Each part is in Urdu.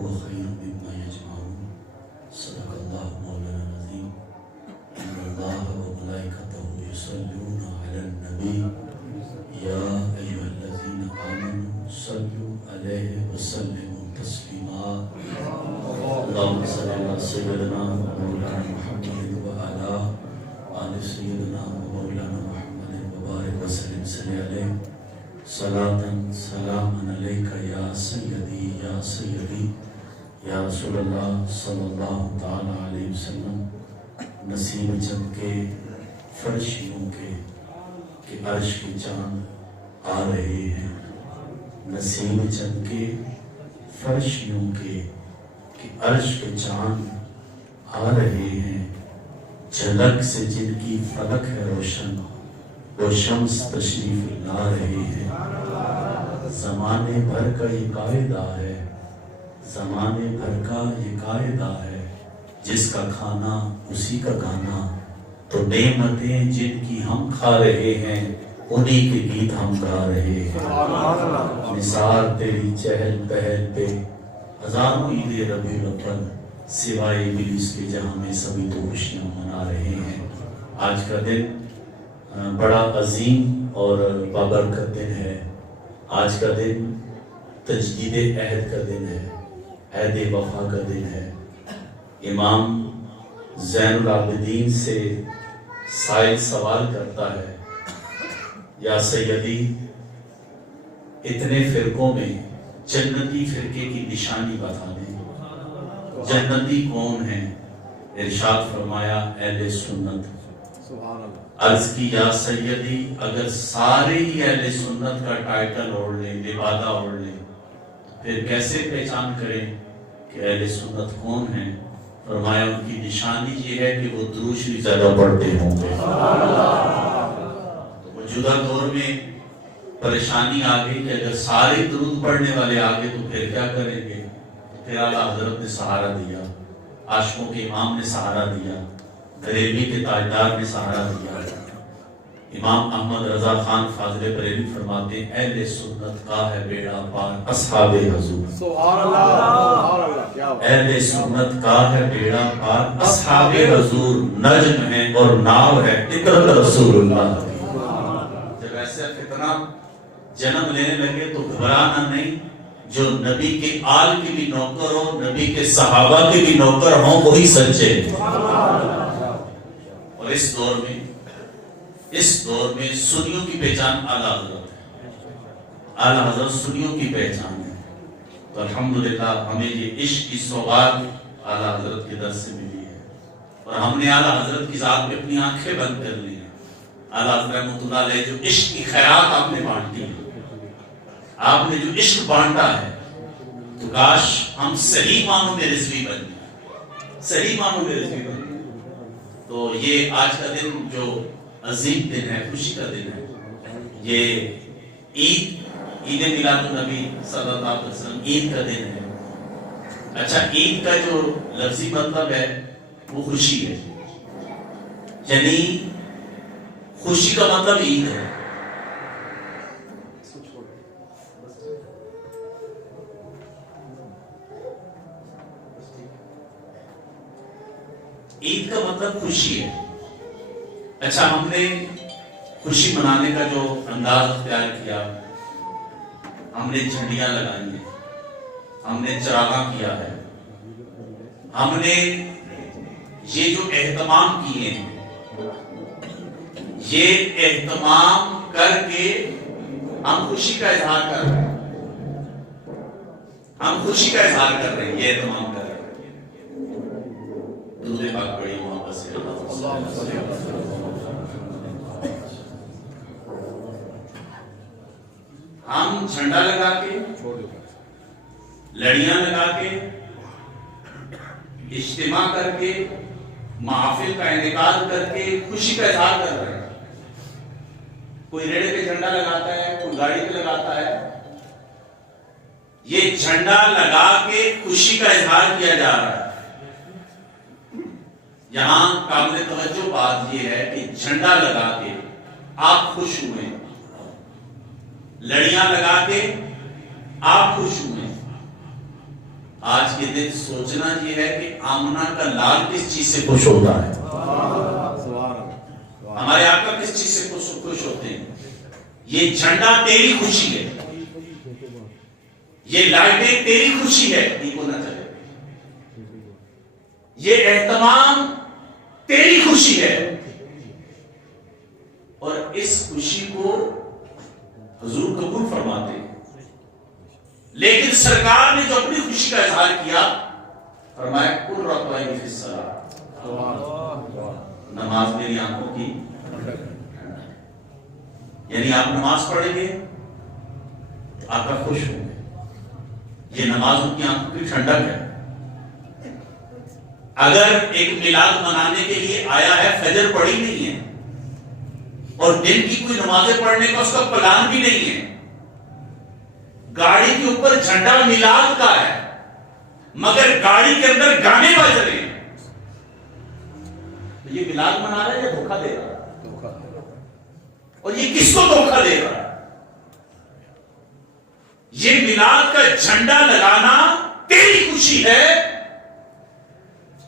هو خير مما يجمعون صدق الله مولانا العظيم إن الله وملائكته يصلون على النبي يا أيها الذين آمنوا صلوا عليه وسلموا تسليما اللهم صل على سيدنا مولانا محمد وعلى آل سيدنا مولانا محمد وبارك وسلم عليه صلاة سلاما عليك يا سيدي يا سيدي یا رسول اللہ صلی اللہ تعالی علیہ وسلم نسیم چند کے فرشیوں کے کہ عرش کے چاند آ رہے ہیں نسیم چند کے فرشیوں کے کہ عرش کے چاند آ رہے ہیں جھلک سے جن کی فلک ہے روشن وہ شمس تشریف لا رہے ہیں زمانے بھر کا یہ قاعدہ ہے زمانے بھر کا یہ قاعدہ ہے جس کا کھانا اسی کا گانا تو نعمتیں جن کی ہم کھا رہے ہیں انہی کے گیت ہم گا رہے ہیں نثار تیری چہل پہل پہ ہزاروں عید ربیع الاول سوائے ابلیس کے جہاں میں سبھی تو خوشیاں منا رہے ہیں آج کا دن بڑا عظیم اور بابرکت دن ہے آج کا دن تجدید عہد کا دن ہے عہد وفا کا دن ہے امام زین العابدین سے سائل سوال کرتا ہے یا سیدی اتنے فرقوں میں جنتی فرقے کی نشانی بتا دیں جنتی کون ہیں ارشاد فرمایا اہل سنت عرض کی یا سیدی اگر سارے ہی اہل سنت کا ٹائٹل اوڑھ لیں لبادہ اوڑھ لیں پھر کیسے پہچان کریں کہ اہل سنت کون ہیں فرمایا ان کی نشانی یہ ہے کہ وہ درود شریف زیادہ پڑھتے ہوں گے تو موجودہ دور میں پریشانی آ گئی کہ اگر سارے درود پڑھنے والے آگے تو پھر کیا کریں گے پھر اعلیٰ حضرت نے سہارا دیا عاشقوں کے امام نے سہارا دیا بریلوی کے تاجدار نے سہارا دیا امام احمد رضا خان فاضل بریلوی فرماتے ہیں اہل سنت کا ہے بیڑا پار اصحاب حضور اہل سنت کا ہے بیڑا پار اصحاب حضور نجم ہے اور ناو ہے اقرت رسول اللہ جب ایسے فتنہ جنم لینے لگے تو گھبرانا نہیں جو نبی کے آل کی بھی نوکر ہو نبی کے صحابہ کے بھی نوکر ہوں وہی سچے اور اس دور میں سنیوں کی پہچان اعلیٰ حضرت ہے اعلیٰ حضرت سنیوں کی پہچان ہے تو الحمدللہ ہمیں یہ عشق کی سوغات اعلیٰ حضرت کے در سے ملی ہے اور ہم نے اعلیٰ حضرت کی ذات پہ اپنی آنکھیں بند کر لی ہیں اعلیٰ حضرت رحمۃ اللہ علیہ جو عشق کی خیرات آپ نے بانٹی ہے آپ نے جو عشق بانٹا ہے تو کاش ہم صحیح معنوں میں رضوی بن جائیں صحیح معنوں میں رضوی بن جائیں تو یہ آج کا دن جو عظیم دن ہے خوشی کا دن ہے یہ عید میلاد النبی صلی اللہ علیہ وسلم عید کا دن ہے اچھا عید کا جو لفظی مطلب ہے وہ خوشی ہے یعنی خوشی کا مطلب عید ہے عید کا مطلب خوشی ہے اچھا ہم نے خوشی منانے کا جو انداز اختیار کیا ہم نے جھنڈیاں لگائی ہیں ہم نے چراغاں کیا ہے ہم نے یہ جو اہتمام کیے ہیں یہ اہتمام کر کے ہم خوشی کا اظہار کر رہے ہیں ہم خوشی کا اظہار کر رہے ہیں یہ اہتمام کر رہے ہیں درود پاک پڑھی محبت سے ہم جھنڈا لگا کے لڑیاں لگا کے اجتماع کر کے محافل کا انعقاد کر کے خوشی کا اظہار کر رہے ہیں کوئی ریڑے پہ جھنڈا لگاتا ہے کوئی گاڑی پہ لگاتا ہے یہ جھنڈا لگا کے خوشی کا اظہار کیا جا رہا ہے یہاں قابل توجہ بات یہ ہے کہ جھنڈا لگا کے آپ خوش ہوئے لڑیاں لگا کے آپ خوش ہوئے آج کے دن سوچنا یہ ہے کہ آمنہ کا لال کس چیز سے خوش ہوتا ہے؟ ہمارے آقا کس چیز سے خوش ہوتے ہیں؟ یہ جھنڈا تیری خوشی ہے، یہ لائٹیں تیری خوشی ہے، یہ کو نہ چلے، یہ اہتمام تیری خوشی ہے، اور اس خوشی کو حضور قبول فرماتے ہیں۔ لیکن سرکار نے جو اپنی خوشی کا اظہار کیا، فرمایا قرۃ عین فی الصلاۃ، نماز میری آنکھوں کی، یعنی آپ نماز پڑھیں گے تو آقا خوش ہوں گے، یہ نماز ان کی آنکھوں کی ٹھنڈک ہے۔ اگر ایک میلاد منانے کے لیے آیا ہے، فجر پڑھی نہیں ہے اور دن کی کوئی نمازیں پڑھنے کا اس کا پلان بھی نہیں ہے، گاڑی کے اوپر جھنڈا میلاد کا ہے مگر گاڑی کے اندر گانے بج رہے ہیں، یہ میلاد منا رہا ہے یا دھوکہ دے رہا ہے؟ اور یہ کس کو دھوکہ دے رہا ہے؟ یہ میلاد کا جھنڈا لگانا تیری خوشی ہے،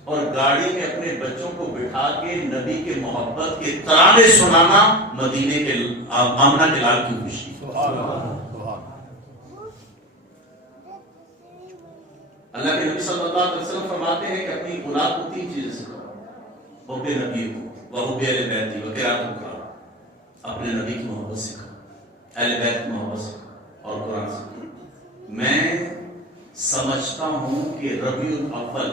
اور گاڑی میں اپنے بچوں کو بٹھا کے نبی کے محبت کے ترانے سنانا مدینے کے آمنہ کے لال کی خوشی۔ اللہ کے نبی صلی اللہ علیہ وسلم فرماتے ہیں کہ اپنی اولاد کو 3 چیزیں سکھاؤ، حب نبی کو وحب اہل بیت وقراءۃ القرآن، اپنے نبی کی محبت سکھاؤ، اہل بیت کی محبت سکھاؤ اور قرآن سکھاؤ۔ میں سمجھتا ہوں کہ ربیع الاول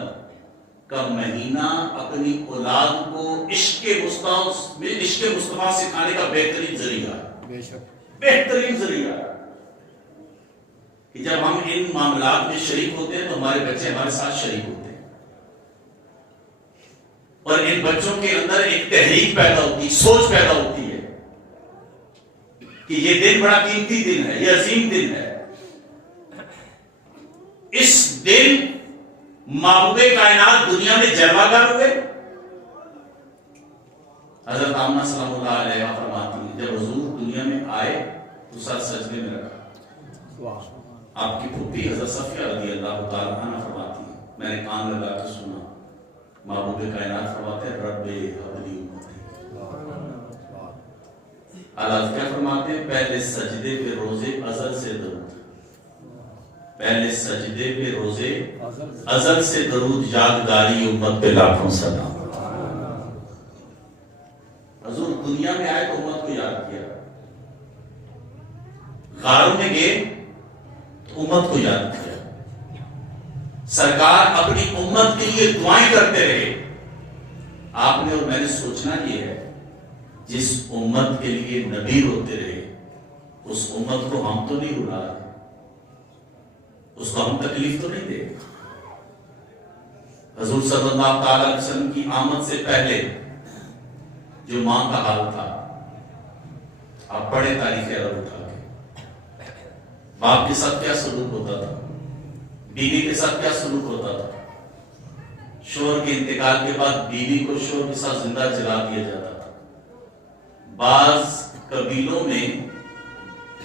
کا مہینہ اپنی اولاد کو عشق مصطفیٰ سکھانے کا بہترین ذریعہ ہے، بہترین ذریعہ ہے کہ جب ہم ان معاملات میں شریک ہوتے ہیں تو ہمارے بچے ہمارے ساتھ شریک ہوتے ہیں، اور ان بچوں کے اندر ایک تحریک پیدا ہوتی ہے، سوچ پیدا ہوتی ہے کہ یہ دن بڑا قیمتی دن ہے، یہ عظیم دن ہے، اس دن محبوب کائنات دنیا میں جلوہ گر ہوئے۔ حضرت آمنہ صلی اللہ علیہ وسلم فرماتی ہیں جب حضور دنیا میں آئے تو سر سجدے میں رکھا۔ آپ کی پھوپھی حضرت صفیہ رضی اللہ تعالیٰ عنہ فرماتی ہیں میں نے کان لگا کے سنا، محبوب کائنات فرماتے ہیں رب حبلی امتی۔ اللہ کیا فرماتے ہیں؟ پہلے سجدے پہ روزے ازل سے درود، پہلے سجدے پہ روزے ازل سے درود، یادگاری امت پہ لاکھوں سلام۔ حضور دنیا میں آئے تو امت کو یاد کیا، غاروں میں گئے تو امت کو یاد کیا، سرکار اپنی امت کے لیے دعائیں کرتے رہے۔ آپ نے اور میں نے سوچنا یہ ہے جس امت کے لیے نبی روتے رہے اس امت کو ہم تو نہیں رلا رہے، اس کو ہم تکلیف تو نہیں دے۔ حضور صلی اللہ تعالی علیہ وسلم کی آمد سے پہلے جو ماں کا حال تھا، آپ پڑھے تاریخ عرب اٹھا کے، باپ کے ساتھ کیا سلوک ہوتا تھا، بیوی کے ساتھ کیا سلوک ہوتا تھا، شوہر کے انتقال کے بعد بیوی کو شوہر کے ساتھ زندہ جلا دیا جاتا تھا۔ بعض قبیلوں میں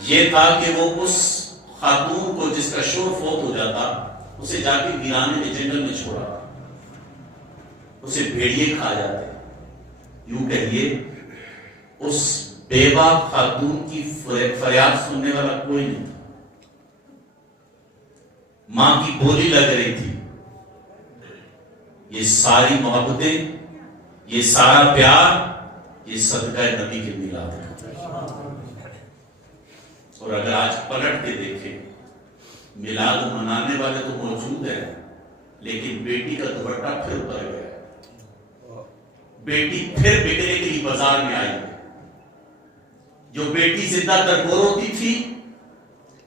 یہ تھا کہ وہ اس خاتون کو جس کا شوہر فوت ہو جاتا اسے جا کے ویرانے میں جنگل میں چھوڑا، اسے بھیڑیے کھا جاتے۔ یوں کہیے اس بیوہ خاتون کی فریاد سننے والا کوئی نہیں تھا، ماں کی بولی لگ رہی تھی۔ یہ ساری محبتیں، یہ سارا پیار، یہ صدقہ نبی کے میلاد ہے۔ اور اگر آج پلٹ کے دیکھیں، میلاد منانے والے تو موجود ہیں لیکن بیٹی کا دوپٹہ پھر اتر گیا، بیٹی پھر بکنے کے لیے بازار میں آئی ہے۔ جو بیٹی زندہ درگور ہوتی تھی،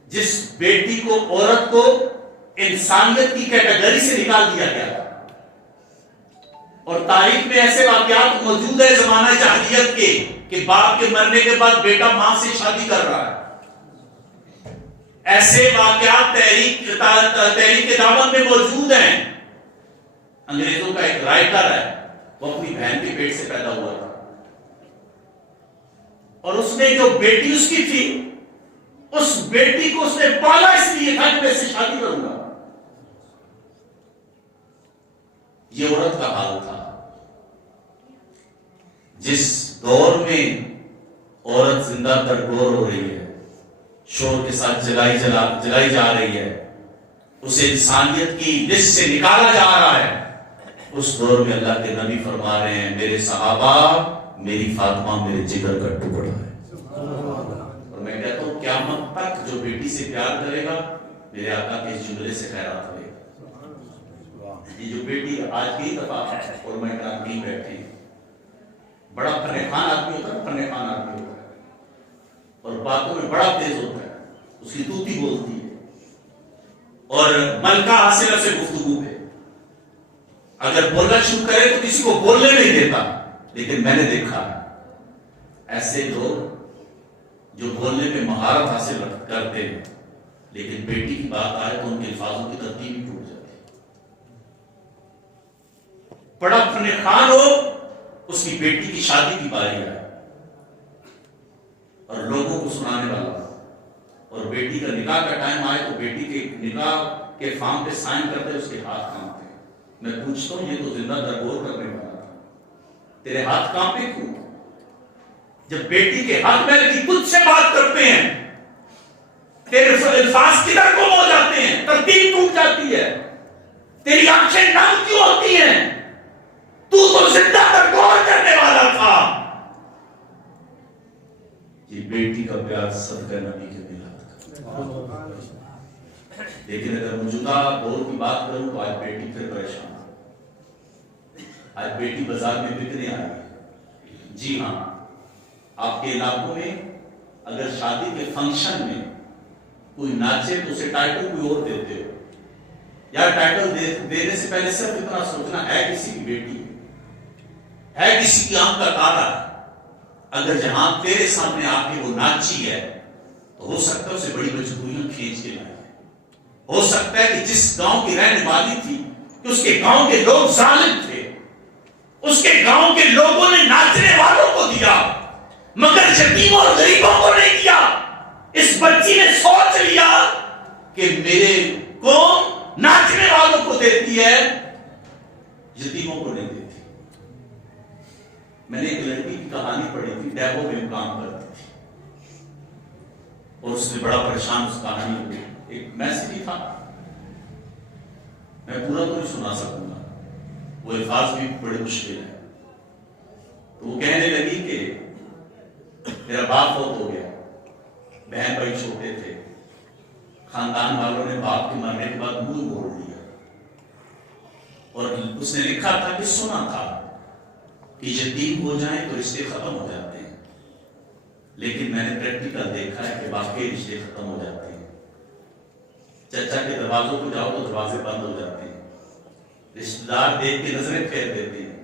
جس بیٹی کو، عورت کو انسانیت کی کیٹیگری سے نکال دیا گیا تھا، اور تاریخ میں ایسے واقعات موجود ہے زمانہ جاہلیت کے کہ باپ کے مرنے کے بعد بیٹا ماں سے شادی کر رہا ہے۔ ایسے واقعات تحریک دعوت میں موجود ہیں۔ انگریزوں کا ایک رائٹر ہے، وہ اپنی بہن کے پیٹ سے پیدا ہوا تھا، اور اس نے جو بیٹی اس کی تھی، اس بیٹی کو اس نے پالا اس لیے تھا کہ میں سے شادی کروں گا۔ یہ عورت کا حال تھا. جس دور میں عورت زندہ درگور ہو رہی ہے، شور کے ساتھ جلائی جا رہی ہے، اسے انسانیت کی لسٹ سے نکالا جا رہا ہے، اس دور میں اللہ کے نبی فرما رہے ہیں میرے صحابہ، میری فاطمہ میرے جگر کا ٹکڑا ہے. اور میں کہتا ہوں قیامت تک جو بیٹی سے پیار کرے گا میرے آقا کے اس جملے سے خیرات ہوئے گا. یہ جو بیٹی آج کی دفعہ اور میں نہیں بیٹھی، بڑا فن خوان آدمی ہوتا ہے، فن خوان آدمی ہوتا ہے اور باتوں میں بڑا تیز ہوتا ہے، اس کی طوطی بولتی ہے اور ملکہ حاصلہ سے گفتگو ہے. اگر بولنا شروع کرے تو کسی کو بولنے نہیں دیتا. لیکن میں نے دیکھا ایسے لوگ جو بولنے میں مہارت حاصل کرتے ہیں، لیکن بیٹی کی بات آئے تو ان کے الفاظوں کی ترتیب ہی ٹوٹ جاتی ہے. بڑا فن خوان ہو، اس کی بیٹی کی شادی کی باری آئے اور لوگوں کو سنانے والا، اور بیٹی کا نکاح کا ٹائم آئے تو بیٹی کے نکاح کے فارم پہ سائن کرتے اس کے ہاتھ کانپتے ہیں. میں پوچھتا ہوں یہ تو زندہ درگور کرنے والا تھا، تیرے ہاتھ کانپے کیوں؟ جب بیٹی کے حق میں کی تجھ سے بات کرتے ہیں تیرے الفاظ کدھر گم ہو جاتے ہیں، ترتیب ٹوٹ جاتی ہے، تیری آنکھیں نم کیوں ہوتی ہیں؟ تو زندہ درگور کرنے والا تھا. یہ بیٹی کا پیار صدقہ نبی کے میلاد کا. لیکن اگر موجودہ دور کی بات کروں تو آج بیٹی پھر پریشان ہے. آج بیٹی بازار میں بکنے آ رہی ہے. جی ہاں، آپ کے علاقوں میں اگر شادی کے فنکشن میں کوئی ناچے تو اسے ٹائٹل کوئی اور دیتے ہو، یا ٹائٹل دینے سے پہلے صرف اتنا سوچنا ہے کسی کی بیٹی ہے، کسی کی آنکھ کا تارا. اگر جہاں تیرے سامنے آ کے وہ ناچی ہے تو ہو سکتا ہے اسے بڑی مجبوریاں کھینچ کے لائے. ہو سکتا ہے کہ جس گاؤں کی رہنے والی تھی کہ اس کے گاؤں کے لوگ ظالم تھے، اس کے گاؤں کے لوگوں نے ناچنے والوں کو دیا مگر یتیموں اور غریبوں کو نہیں دیا. اس بچی نے سوچ لیا کہ میرے قوم ناچنے والوں کو دیتی ہے، یتیموں کو نہیں دیتی. میں نے ایک لڑکی کی کہانی پڑھی تھی، ڈیبو میں کام کرتی تھی اور اس نے بڑا پریشان اس کہانی میں ایک میسج بھی تھا، میں پورا تو نہیں سنا سکوں گا، وہ الفاظ بھی بڑے مشکل ہیں. تو وہ کہنے لگی کہ میرا باپ فوت ہو گیا، بہن بھائی چھوٹے تھے، خاندان والوں نے باپ کے مرنے کے بعد منہ موڑ دیا اور اس نے لکھا تھا کہ سنا تھا کہ یتیم ہو جائیں تو رشتے ختم ہو جاتے ہیں، لیکن میں نے پریکٹیکل دیکھا ہے کہ واقعی رشتے ختم ہو جاتے ہیں. چچا کے دروازوں کو جاؤ تو دروازے بند ہو جاتے ہیں، رشتے دار دیکھ کے نظریں پھیر دیتے ہیں،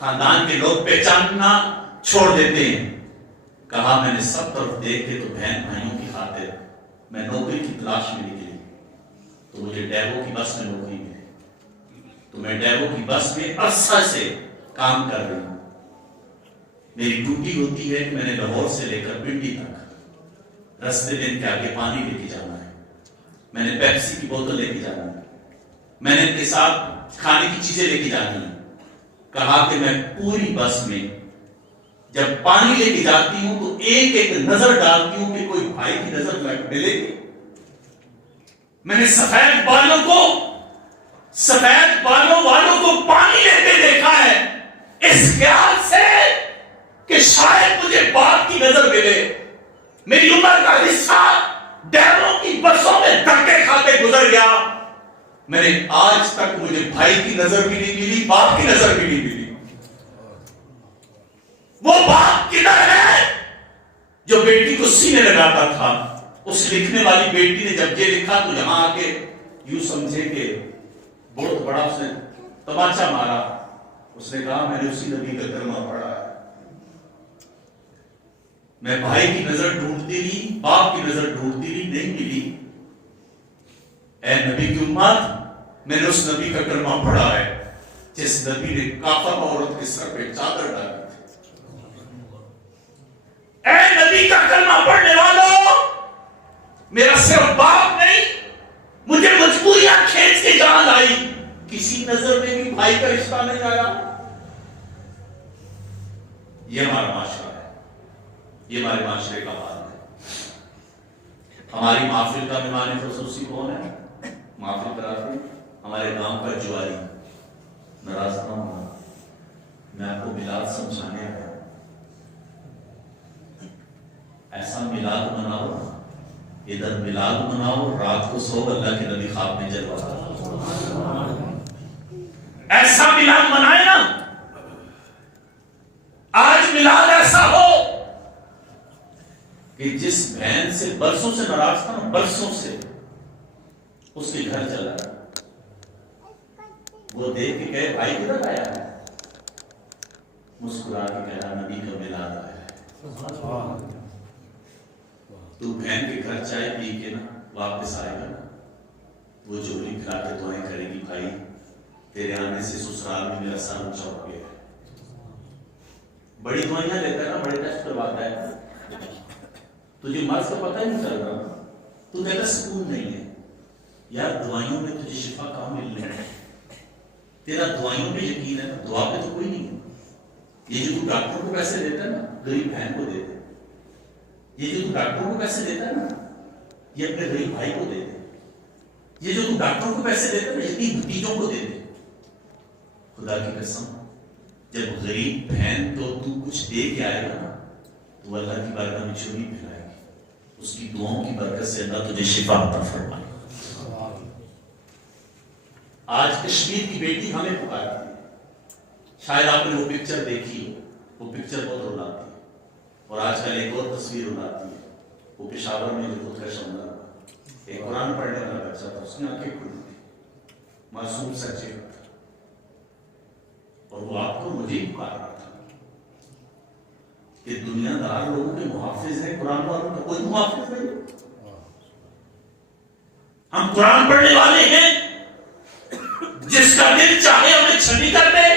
خاندان کے لوگ پہچاننا چھوڑ دیتے ہیں. کہا میں نے سب طرف دیکھ کے تو بہن بھائیوں کی خاطر میں نوکری کی تلاش میں نکلی تو مجھے ڈیبو کی بس میں نوکری ملی. تو میں ڈیبو کی بس میں عرصہ سے کام کر رہی ہوں. میری ڈیوٹی ہوتی ہے کہ میں نے لاہور سے لے کر پنڈی تک رستے میں ان کے آگے پانی لے کے جانا ہے، میں نے پیپسی کی بوتل لے کے جانا ہے، میں نے ان کے ساتھ کھانے کی چیزیں لے کے جانی ہیں. کہا کہ میں پوری بس میں جب پانی لے کے جاتی ہوں تو ایک ایک نظر ڈالتی ہوں کہ کوئی بھائی کی نظر ملے گی. میں نے سفید بالوں والوں کو پانی لیتے دیکھا ہے اس خیال سے کہ شاید مجھے باپ کی نظر ملے. میری عمر کا حصہ ڈیروں کی بسوں میں دھکے کھاتے گزر گیا. میں نے آج تک مجھے بھائی کی نظر بھی نہیں ملی، باپ کی نظر بھی نہیں ملی. وہ باپ کدھر ہے جو بیٹی کو سینے لگاتا تھا؟ اس لکھنے والی بیٹی نے جب یہ لکھا تو یہاں آ کے یوں سمجھے کہ بہت بڑا اس نے تماچا مارا. اس نے کہا میں نے اسی نبی کا کلمہ پڑھا ہے. میں بھائی کی نظر ڈھونڈتی رہی، باپ کی نظر ڈھونڈتی رہی، نہیں ملی. اے نبی کی امت، میں نے اس نبی کا کلمہ پڑھا ہے جس نبی نے کافر عورت کے سر پہ چادر ڈالی. اے نبی کا کلمہ پڑھنے والوں، میرا صرف باپ نہیں، مجھے مجبوریاں کھینچ کے جان لائی کسی نظر میں بھی بھائی کا رشتہ نہیں آیا. یہ ہمارا معاشرہ ہے, یہ ہمارے معاشرے کا حال ہے. ہماری محفل کا مہمان خصوصی کون ہے؟ محفل کراتے ہمارے گاؤں کا جواری. ناراض نہ ہونا, میں آپ کو میلاد سمجھانے آیا. ایسا میلاد مناؤ, ادھر میلاد مناؤ, رات کو سو, اللہ کے نبی خواب میں جلواتا. ایسا میلاد منائے نا. آج میلاد ایسا ہو کہ جس بہن سے برسوں سے ناراض تھا نا, برسوں سے, اس کے گھر چلا ہے, وہ دیکھ کے کہے بھائی کدھر آیا ہے؟ مسکرا کے کہہ رہا نبی کا میلاد آیا ہے. تو بہن کے گھر چائے پی کے نا واپس آئے گا نا, وہ جولی پھرا کے دعائیں کرے گی, بھائی تیرے آنے سے سسرال میں میرا سر اونچا ہو گیا. بڑی دعائیاں لیتا ہے نا, بڑے ٹیسٹ کرواتا ہے, تجھے مرض کا پتہ ہی نہیں چل رہا, تو کہتا سکون نہیں ہے. یار دعائیوں میں تجھے شفا کہاں ملنے ہے؟ تیرا دعائیوں پہ یقین ہے نا, دعا پہ تو کوئی نہیں ہے. یہ جو تو ڈاکٹروں کو پیسے دیتا ہے نا, غریب بہن کو دے دے. یہ جو تو ڈاکٹروں کو پیسے دیتا ہے نا, یہ اپنے غریب بھائی کو دے دے. یہ جو تو ڈاکٹروں کو پیسے دیتا ہے نا, یتیم بھتیجوں کو دے دے. خدا کی قسم, جب غریب بہن تو کچھ دے کے آئے گا نا, تو اللہ کی بارگاہ میں چوری پھیلائے گی. اس کی دعاؤں کی برکت سے اللہ تجھے شفا عطا فرمائے. آج کشمیر کی بیٹی ہمیں پکارتی ہے. شاید آپ نے وہ پکچر دیکھی ہو, وہ پکچر بہت رلاتی ہے. اور آج کل ایک اور تصویر رلاتی ہے, وہ پشاور میں جو خودکش حملہ ہوا, ایک قرآن پڑھنے والا بچہ تھا, اس نے آنکھیں کھلی تھی, معصوم سچے کا تھا, اور وہ آپ کو مجھے ہی پکار رہا تھا کہ دنیا دار لوگوں کے محافظ ہیں, قرآن والوں کا کوئی محافظ نہیں. ہم قرآن پڑھنے والے ہیں, جس کا دل چاہے ہمیں چھٹی کر دے,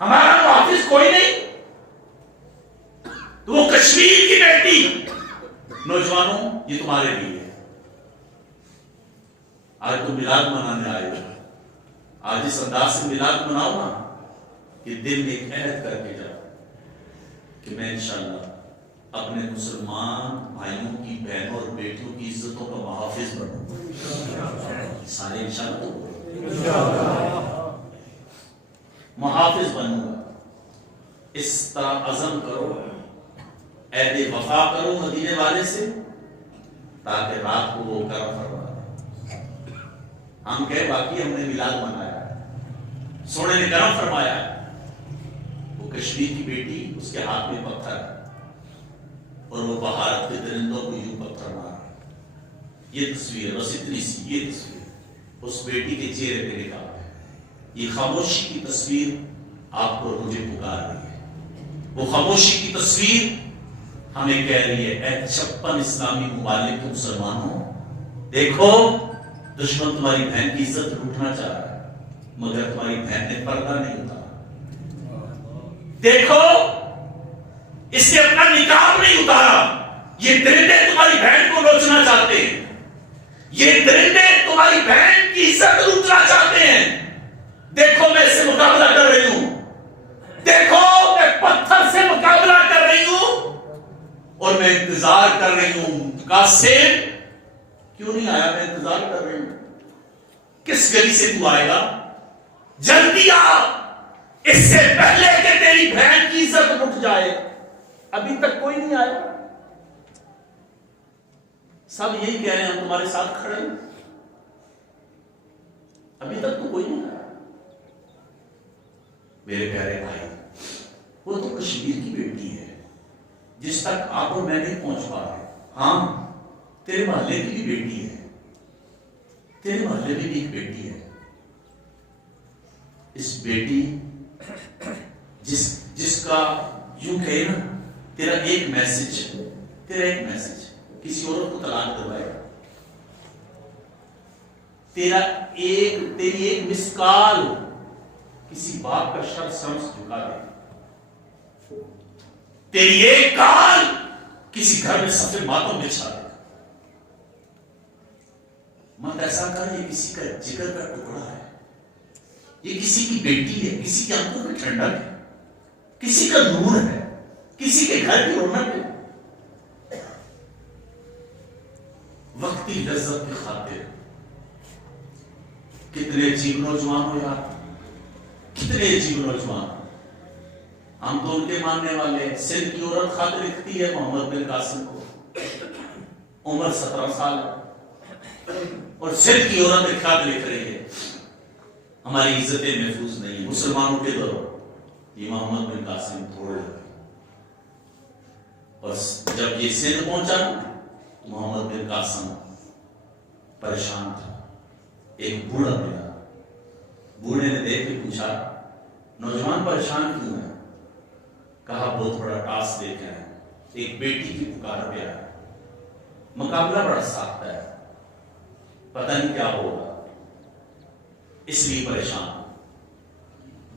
ہمارا محافظ کوئی نہیں. تو وہ کشمیر کی بیٹی, نوجوانوں یہ تمہارے لیے ہے. آج تم میلاد منانے آئے ہو, آج اس انداز سے میلاد مناؤ نا کہ دل میں ایک عہد کر کے جاؤ کہ میں انشاءاللہ اپنے مسلمان بھائیوں کی, بہنوں اور بیٹیوں کی عزتوں کا محافظ بنوں. سارے انشاءاللہ محافظ بنوں گا. اس طرح عزم کرو, عہد وفا کرو مدینے والے سے, تاکہ رات کو وہ کرم فرما. ہم کہے باقی ہم نے میلاد منایا, سونے نے کرم فرمایا. وہ کشمیر کی بیٹی, اس کے ہاتھ میں پتھر ہے, اور وہ بہارت کے درندوں کو یوں پتھر مارا. یہ تصویر, بس اتنی سی یہ تصویر اس بیٹی کے چہرے پہ لکھا ہے. یہ خاموشی کی تصویر آپ کو مجھے پکار رہی ہے. وہ خاموشی کی تصویر ہمیں کہہ رہی ہے, اے 56 اسلامی ممالک کے مسلمانوں, دیکھو دشمن تمہاری بہن کی عزت لوٹنا چاہ رہا ہے, مگر تمہاری بہن نے پردہ نہیں اتارا. دیکھو اس نے اپنا نقاب نہیں اتارا. یہ درندے تمہاری بہن کو لوچنا چاہتے ہیں, یہ درندے تمہاری بہن کی عزت لوٹنا چاہتے ہیں. دیکھو میں اس سے مقابلہ کر رہی ہوں, دیکھو میں پتھر سے مقابلہ کر رہی ہوں, اور میں انتظار کر رہی ہوں. قاسم کیوں نہیں آیا؟ میں انتظار کر رہی ہوں. کس گلی سے تو آئے گا؟ جلدی آ, اس سے پہلے کہ تیری بہن کی عزت اٹھ جائے. ابھی تک کوئی نہیں آیا. سب یہی کہہ رہے ہیں ہم تمہارے ساتھ کھڑے ہیں, ابھی تک تو کوئی نہیں آیا. میرے پیارے بھائی, وہ تو کشمیر کی بیٹی ہے جس تک آپ اور میں نہیں پہنچ پا رہے. ہاں تیرے محلے کی بھی بیٹی ہے, تیرے محلے میں بھی ایک بیٹی ہے. اس بیٹی جس کا یوں کہے نا, تیرا ایک میسج کسی اور کو طلاق دلوائے گا. تیری ایک مس کال کسی باپ کا شر سمجھ جھکا دے. تیری ایک کال کسی گھر میں سب سے ماتم بچھا دے. مت ایسا کر، یہ کسی کا جگر کا ٹکڑا ہے، یہ کسی کی بیٹی ہے، کسی کی آنکھوں میں ٹھنڈک ہے، کسی کا نور ہے، کسی کے گھر کی رونق ہے. وقتی لذت کی خاطر کتنے عجیب نوجوان ہو یار، کتنے عجیب نوجوان. ہم تو ان کے ماننے والے ہیں. سندھ کی عورت خط لکھتی ہے محمد بن قاسم کو، عمر 17 سال ہے، اور سندھ کی عورت ایک خط لکھ رہی ہے ہماری عزتیں محفوظ نہیں ہیں مسلمانوں کے دور. یہ محمد بن قاسم تھوڑے لگے. اور جب یہ سندھ پہنچا محمد بن قاسم پریشان تھا. ایک بوڑھا ملا، بوڑھے نے دیکھ کے پوچھا نوجوان پریشان کیوں ہے؟ کہا بہت بڑا ٹاسک دیکھا ہے، ایک بیٹی کی پکار پہ آیا، مقابلہ بڑا سخت ہے، پتہ نہیں کیا ہوگا، اس لیے پریشان.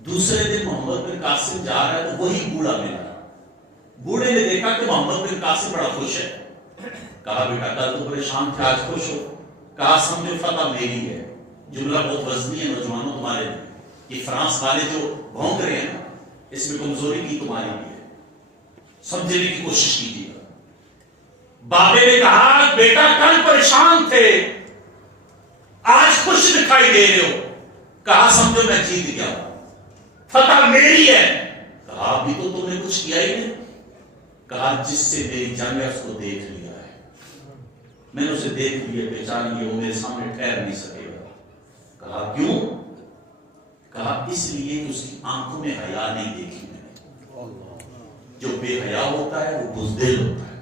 دوسرے دن محمد بن قاسم جا رہا ہے تو وہی بوڑھا ملا. بوڑھے نے دیکھا کہ محمد بن قاسم بڑا خوش ہے. کہا بیٹا کل تو پریشان تھے، آج خوش ہو؟ کہا سمجھو فتح میری ہے. جملہ بہت وزنی ہے نوجوانوں تمہارے لیے. یہ فرانس والے جو بھونک رہے ہیں نا، اس میں کمزوری کی تمہاری بھی ہے، سمجھنے کی کوشش کیجیے. بابے نے کہا بیٹا کل پریشان تھے، آج خوش دکھائی دے رہے ہو. کہا سمجھو میں جیت گیا ہوں، فتح میری ہے. کہا ابھی تو تم نے کچھ کیا ہی نہیں. کہا جس سے میری جنگ ہے اس کو دیکھ لیا ہے، میں نے اسے دیکھ لیا، پہچان لیا، وہ میرے سامنے ٹھہر نہیں سکے گا. کہا کیوں؟ کہا اس لیے کہ اس کی آنکھوں میں حیا نہیں دیکھی میں نے. جو بے حیا ہوتا ہے وہ بزدل ہوتا ہے.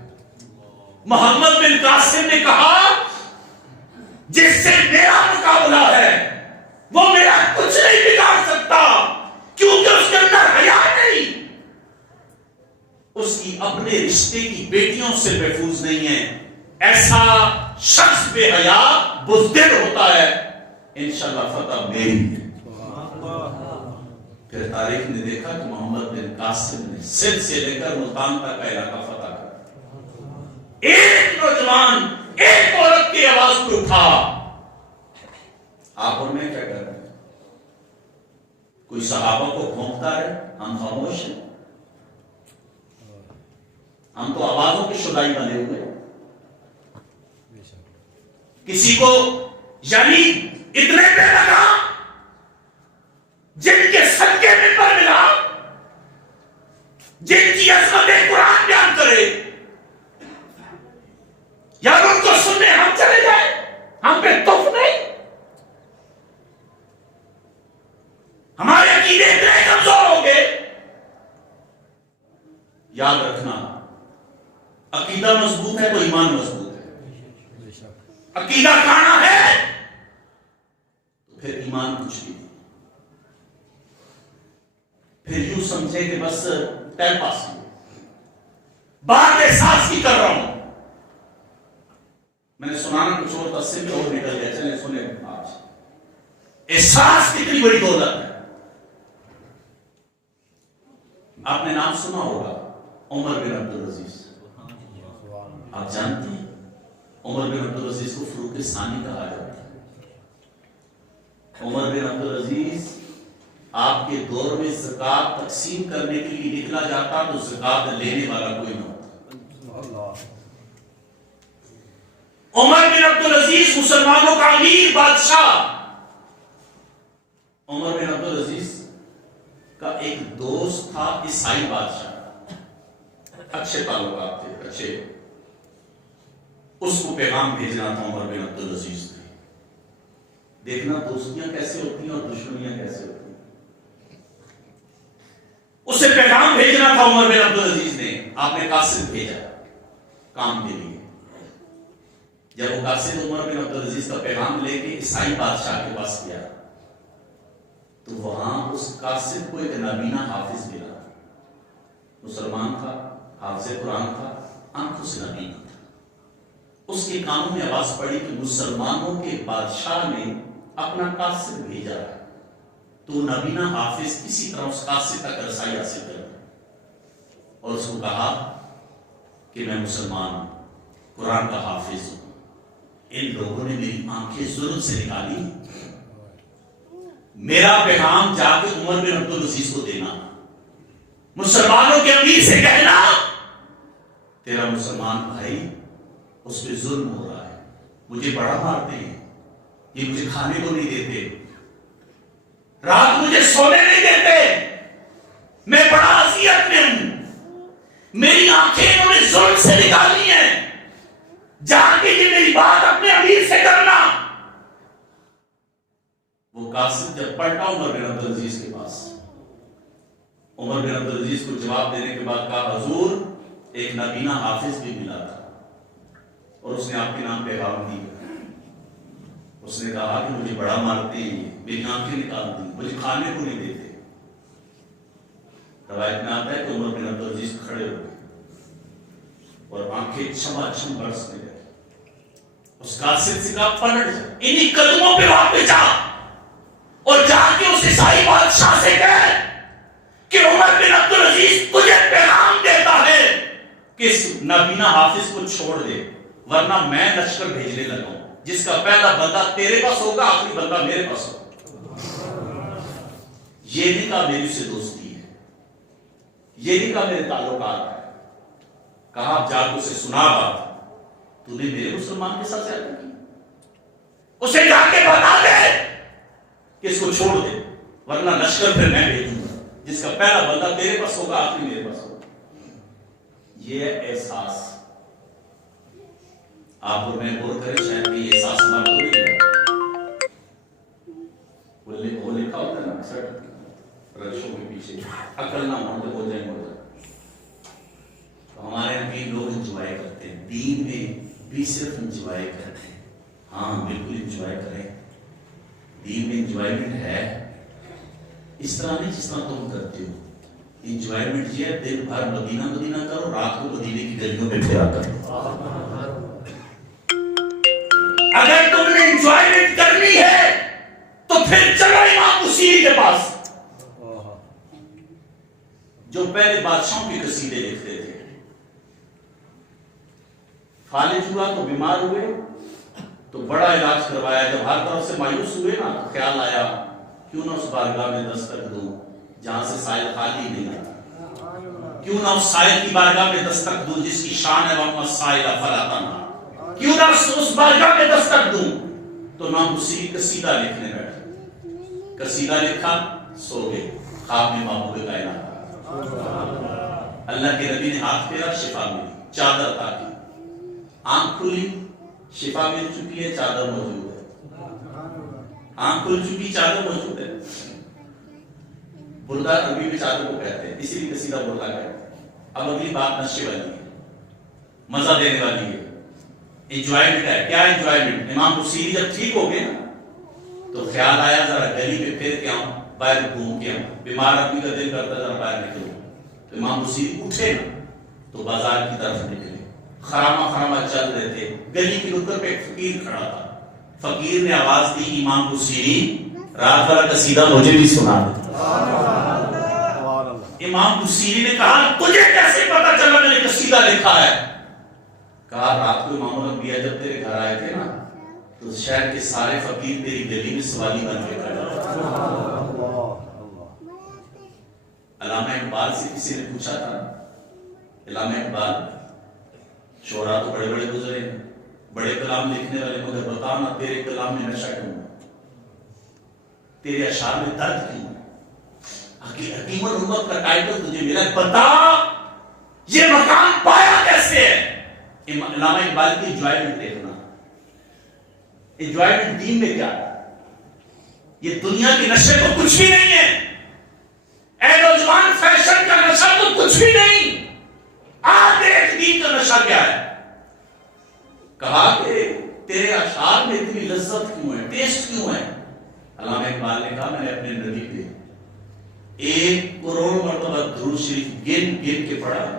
محمد بن قاسم نے کہا جس سے میرا مقابلہ ہے وہ میرا کچھ نہیں بگاڑ سکتا، کیونکہ اس کے اندر حیا نہیں، اس کی اپنے رشتے کی بیٹیوں سے محفوظ نہیں ہے. ایسا شخص بے حیا بزدل ہوتا ہے. انشاءاللہ فتح میری ہے. پھر تاریخ نے دیکھا کہ محمد بن قاسم نے سندھ سے لے کر ملتان تک کا علاقہ فتح کر. ایک نوجوان ایک عورت کی آواز پہ اٹھا. آپ اور میں کیا کر رہے ہیں؟ کوئی صحابہ کو بھونکتا ہے، ہم خاموش ہیں. ہم تو آوازوں کی شدائی بنے ہوئے. کسی کو یعنی اتنے پہ لگا جن کے صدقے منبر ملا، جن کی عظمت قرآن بیان کرے، یا ان کو سننے ہم چلے جائیں، ہم پہ تف نہیں. ہمارے عقیدے اتنے کمزور ہو گئے. یاد رکھنا عقیدہ مضبوط ہے تو ایمان مضبوط ہے. عقیدہ کھانا ہے تو پھر ایمان کچھ نہیں. پھر یوں سمجھے کہ بس ٹائم پاس کی بات احساس کی کر رہا ہوں. میں نے سنانا کچھ اور تھا، سے اور نکل گیا. چلیں سنیں آج. احساس کتنی بڑی دولت ہے. آپ نے نام سنا ہوگا عمر بن عبدالعزیز. آپ جانتے ہیں عمر بن عبدالعزیز کو فروخ ثانی کہا جاتا ہے. عمر بن عبدالعزیز آپ کے دور میں زکات تقسیم کرنے کے لیے نکلا جاتا تو زکات لینے والا کوئی نہ ہوتا. عمر بن عبدالعزیز مسلمانوں کا امیر بادشاہ. عمر بن عبدالعزیز کا ایک دوست تھا عیسائی بادشاہ، اچھے تعلقات تھے، اچھے. اس کو پیغام بھیجنا تھا عمر بن عبدالعزیز نے. دیکھنا دوستیاں کیسے ہوتی ہیں اور دشمنیاں کیسے ہوتی ہیں. اسے پیغام بھیجنا تھا عمر بن عبدالعزیز نے. آپ نے قاصد بھیجا کام کے لیے. جب وہ قاصد عمر بن عبدالعزیز کا پیغام لے کے عیسائی بادشاہ کے پاس گیا تو وہاں اس قاصد کو ایک نابینا حافظ ملا. مسلمان تھا، حافظ قرآن تھا، آنکھوں سے نابینا تھا. اس کے کانوں میں آواز پڑی کہ مسلمانوں کے بادشاہ نے اپنا قاصد بھیجا ہے، تو نابینا حافظ کسی طرح اس قاصد تک رسائی حاصل کر. اور اس کو کہا کہ میں مسلمان ہوں، قرآن کا حافظ ہوں، ان لوگوں نے میری آنکھیں ظلم سے نکالی. میرا پیغام جا کے عمر بن عبدالعزیز کو دینا, مسلمانوں کے امیر سے کہنا تیرا مسلمان بھائی اس پہ ظلم ہو رہا ہے, مجھے بڑا مارتے ہیں, یہ مجھے کھانے کو نہیں دیتے, رات مجھے سونے نہیں دیتے, میں بڑا اذیت میں ہوں, میری آنکھیں انہوں نے ظلم سے نکالی ہیں, جا کے یہ میری بات اپنے امیر سے کرنا. وہ قاصد جب پلٹا عمر بن عبدالعزیز کے پاس, عمر بن عبدالعزیز کو جواب دینے کے بعد کہا حضور ایک نابینا حافظ بھی ملا تھا اور اس نے آپ کے نام پیغام دیا. اس نے کہا کہ مجھے بڑا مارتے ہیں, میری آنکھیں نکال دی, مجھے کھانے کو نہیں دیتے. روایت میں آتا ہے کہ عمر بن عبدالعزیز کھڑے ہو گئے اور آنکھیں چھما چھم برسنے گئے. اس قاصد سے کہا پلٹ جا, انہی قدموں پہ واپس جا اور جا کے اس عیسائی بادشاہ سے کہے کہ عمر بن عبدالعزیز تجھے پیغام دیتا ہے کہ اس نابینا حافظ کو چھوڑ دے, ورنہ میں لشکر بھیجنے لگا ہوں, جس کا پہلا بندہ تیرے پاس ہوگا, آخری بندہ میرے پاس ہوگا. یہ نہیں کہا میری سے دوستی ہے, یہ نہیں کہا میرے تعلقات ہے, کہا آپ جا کے اسے سنا بات, تو نے میرے مسلمان کے ساتھ زیادتی کی, اسے جا کے بتا دے کہ اس کو چھوڑ دے, ورنہ لشکر پھر میں بھیجوں گا, جس کا پہلا بندہ تیرے پاس ہوگا, آخری میرے پاس ہوگا. یہ احساس آپ اور میں غور کریں, شاید کہ یہ احساس ہمارا تو نہیں ہے. وہ لکھا ہوتا ہے نا سرٹ رشوں کے پیچھے, عقل نہ ہو جائیں گے. تو ہمارے یہاں بھی لوگ انجوائے کرتے ہیں, دین میں بھی صرف انجوائے کرتے ہیں. ہاں بالکل انجوائے کریں, دین میں انجوائمنٹ ہے, اس طرح نہیں جس طرح تم کرتے ہو. انجوائمنٹ یہ ہے دن بھر مدینہ مدینہ کرو, رات کو مدینے کی گلیوں میں پھرا کرو. اگر تم نے انجوائمنٹ کرنی ہے تو پھر چلو امام بصیری کے پاس, جو پہلے بادشاہوں کے قصیدے لکھتے تھے. فالج ہوا تو بیمار ہوئے تو بڑا علاج کروایا, جب ہر طرف سے مایوس ہوئے نا تو خیال آیا کیوں نہ اس بارگاہ میں دستک دوں جہاں سے سائل خالی نہیں آتا, کیوں نہ اس سائل کی بارگاہ میں دستک دوں جس کی شان ہے وَمَّا السَّائِلَ فَلَا تَنْهَرْ, کیوں نہ اس بارگاہ میں دستک دوں. تو امام بصیری قصیدہ لکھنے بیٹھے, قصیدہ لکھا, سو گئے, خواب میں محبوب کائنات, اللہ کے نبی نے ہاتھ پھیرا, شفا ملی, چادر تاکی, آنکھ کھلی, شفا مل چکی ہے, چادر موجود ہے, آنکھ کھل چکی, چادر موجود ہے. بردہ عربی میں چادر کو کہتے ہیں, اسی لیے قصیدہ بردہ کہتے ہیں. اب اگلی بات نشے والی ہے, مزہ دینے والی ہے, انجوائمنٹ ہے. کیا انجوائمنٹ؟ امام بصیری جب ٹھیک ہو گئے تو خیال آیا ذرا گلی میں پھر کے آؤں, باہر گھوم کے آؤں, بیمار آدمی کا دل کرتا ذرا باہر نکلوں. تو امام بصیری اٹھے نا تو بازار کی طرف نکلے, خرامہ خرامہ چل رہے تھے. گلی کی نکڑ پہ ایک فقیر کھڑا تھا. فقیر نے آواز دی, امام بصیری رات والا قصیدہ مجھے بھی سنا دے. امام بصیری نے کہا تجھے کیسے پتا چلا میں نے قصیدہ لکھا ہے؟ کہا رات کو امام الانبیاء جب تیرے گھر آئے تھے نا تو شہر کے سارے فقیر تیری گلی میں سوالی بن کے کھڑے. علامہ اقبال سے کسی نے پوچھا تھا, علامہ اقبال شعراء تو بڑے بڑے گزرے ہیں, بڑے کلام لکھنے والے, مگر بتا نا تیرے کلام میں نشہ کیوں ہے, تیرے اشعار میں درد کیوں ہے؟ حکیم الامت کا ٹائٹل تجھے ملا, بتا یہ مقام پایا کیسے ہے؟ علامہ اقبال کی انجوائمنٹ دیکھنا, انجوائمنٹ دین میں کیا ہے؟ یہ دنیا کے نشے تو کچھ بھی نہیں ہے, اے نوجوان فیشن کا نشہ تو کچھ بھی نہیں. آج ایک دین کا نشہ کیا ہے؟ کہا کہ تیرے اشعار میں اتنی لذت کیوں ہے, ٹیسٹ کیوں ہے؟ علامہ اقبال نے کہا میں نے اپنے نبی پہ 1 کروڑ مرتبہ درود شریف گن گن کے پڑھا ہے.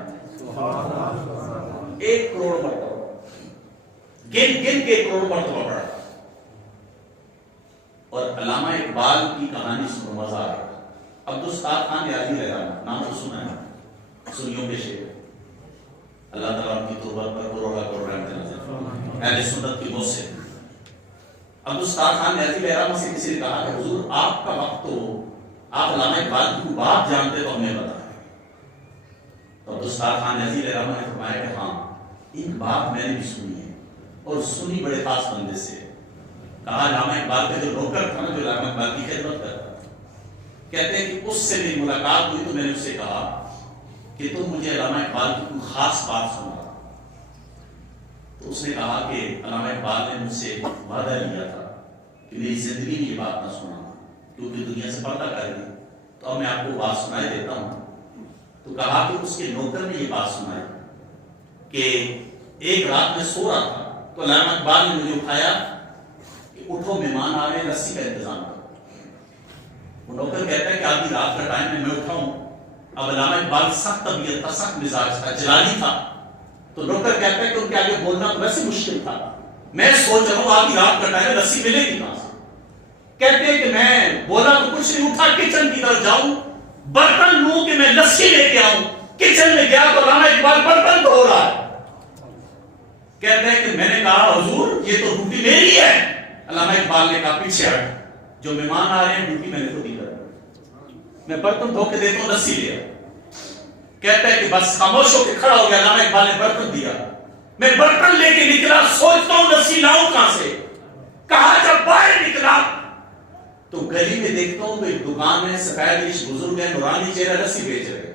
1 کروڑ مرتبہ گن گن کے 1 کروڑ مرتبہ پڑھا. اور علامہ اقبال کی کہانی سنو, مزہ آ رہا. عبدالستار خان یادی رہا, نام تو سنا ہے, سنیوں کے شعر. اللہ تعالیٰ کی توبہ پر کروڑا کروڑ رحمت نازل فرمائے. اہل سنت کی موت سے اب استاد خان نیازی لہرامہ سے کسی نے کہا کہ حضور آپ کا وقت تو آپ علامہ اقبال کی کوئی بات جانتے تو ہمیں بتائیں. تو استاد خان نیازی لہرامہ نے فرمایا کہ ہاں ایک بات میں نے بھی سنی ہے اور سنی بڑے خاص بندے سے. کہا علامہ اقبال کا جو نوکر تھا نا جو علامہ اقبال کی خدمت کرتا تھا, کہتے ہیں کہ اس سے میری ملاقات ہوئی تو میں نے اس سے کہا کہ تم مجھے علامہ اقبال کی کوئی خاص بات سنا. تو اس نے کہا کہ علامہ اقبال نے مجھ سے وعدہ لیا تھا کہ میری زندگی میں یہ بات نہ سنانا کیونکہ دنیا سے پردہ کرے گی, تو اب میں آپ کو بات سنائے دیتا ہوں. تو کہا کہ اس کے نوکر نے یہ بات سنائی کہ ایک رات میں سو رہا تھا تو علامہ اقبال نے مجھے اٹھایا کہ اٹھو مہمان آ رہے, رسی کا انتظام کرو. وہ نوکر کہتا ہے کہ آدھی رات کا ٹائم ہے, میں اٹھا ہوں. اب علامہ اقبال سخت طبیعت تھا, سخت مزاج تھا, جلالی تھا. تو نوکر کہتا ہے کہ ان کے آگے بولنا تو ویسے مشکل تھا. میں سوچ رہا ہوں آدھی رات کا ٹائم ہے, رسی ملے گی کہاں سے. کہتے ہیں کہ میں بولا تو کچھ نہیں, اٹھا کچن کی طرف جاؤں, برتن لوں کہ میں لسی لے کے آؤں. کچن میں گیا تو علامہ اقبال برتن دھو رہا ہے. کہتے ہیں کہ میں نے کہا حضور یہ تو ڈیوٹی میری ہے. علامہ اقبال نے کہا پیچھے ہٹ, جو مہمان آ رہے ہیں ڈیوٹی میں نے خود ہی کر, میں برتن دھو کے دیتا ہوں, لسی لے. کہتا ہے کہ بس خاموش ہو کے کھڑا ہو گیا. علامہ اقبال نے برتن دیا, میں برتن لے کے نکلا, سوچتا ہوں لسی لاؤں کہاں سے. کہا جب باہر نکلا تو گلی میں دیکھتا ہوں تو ایک دکان ہے, سفید ریش بزرگ ہے, نورانی چہرہ, لسی بیچ رہے.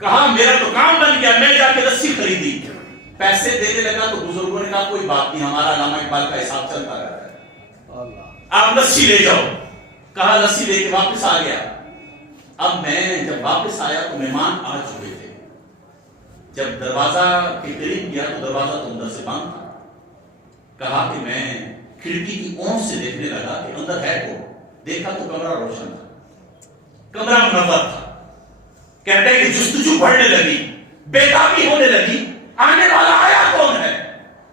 کہا میرا تو کام بن گیا, میں جا کے لسی خریدی. پیسے دینے لگا تو بزرگوں نے کہا کوئی بات نہیں, ہمارا علامہ اقبال کا حساب چلتا رہتا ہے, آپ لسی لے جاؤ. کہا لسی لے کے واپس آ گیا. اب میں جب واپس آیا تو مہمان آ چکے تھے. جب دروازہ کے قریب گیا تو دروازہ تو اندر سے بند تھا. کہا کہ میں کھڑکی کی اونٹ سے دیکھنے لگا کہ اندر ہے کون. دیکھا تو کمرہ روشن تھا, کمرہ منور تھا. کہتے ہیں کہ جستجو بڑھنے لگی, بےتابی ہونے لگی, آنے والا آیا کون ہے.